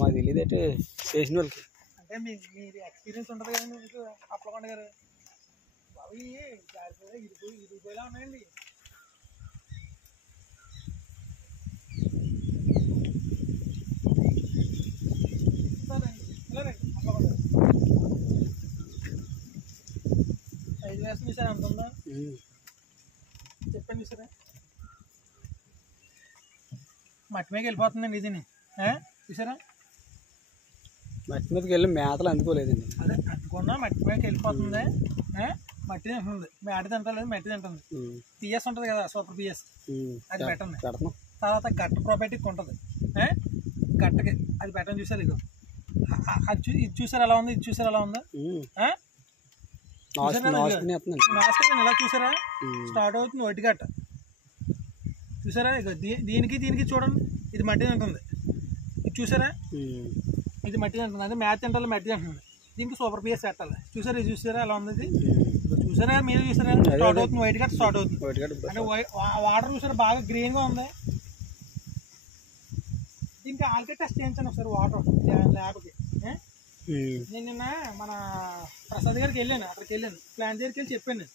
మాకు తెలియదంటే చేసిన వాళ్ళకి అంటే మీరు ఎక్స్పీరియన్స్ ఉంటుంది కదండి మీకు అప్పలకొండ గారు. అవి ఇరిగిపోయేలా ఉన్నాయండి. సరే ఇలా రండి అప్పలకొండ గారు. 5 వేసం చూసారా ఎంత ఉందో చెప్పండి. చూసారా మట్టి మీదకి వెళ్ళిపోతుందండి ఇది. చూసారా మట్టి మీదకి వెళ్ళి మేతలు అందుకోలేదండి. అదే అందుకున్నా మట్టి మీదకి వెళ్ళిపోతుంది. మట్టి తింటుంది, మేట తింటలేదు, మట్టి తింటుంది. పిఎస్ ఉంటుంది కదా, సూపర్ పిఎస్, అది పెట్టండి. తర్వాత గట్ట ప్రోబయోటిక్ ఉంటుంది, గట్టకి అది పెట్టండి. చూసారు ఇక ఇది చూసారు ఎలా ఉంది, ఇది చూసారు ఎలా ఉందో. ఇలా చూసారా స్టార్ట్ అవుతుంది ఒట్టి గట్ట. చూసారా ఇక దీనికి చూడండి, ఇది మట్టి తింటుంది. ఇది చూసారా ఇది మట్టి తింటుంది, అదే మ్యాచ్ తింటాలి, మట్టి తింటుంది. దీనికి సూపర్ పిఎస్ పెట్టాలి. చూసారా ఇది చూసారా ఎలా ఉంది, ఇది చూసారా మీరు చూసారా స్టార్ట్ అవుతుంది, వైట్ గట్ట స్టార్ట్ అవుతుంది. అంటే వాటర్ చూసారా బాగా గ్రీన్గా ఉంది. దీనికి ఆల్కే టెస్ట్ చేయించాను ఒకసారి వాటర్ ల్యాబ్కి. నేను నిన్న మన ప్రసాద్ గారికి వెళ్ళాను, అక్కడికి వెళ్ళాను, ప్లాంట్ దగ్గరికి వెళ్ళి చెప్పాను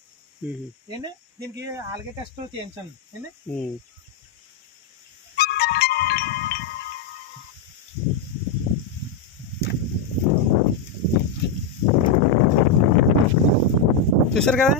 ఏంటి దీనికి ఆల్గే టెస్ట్ చేయించాను ఏంటి. చూసారు కదా.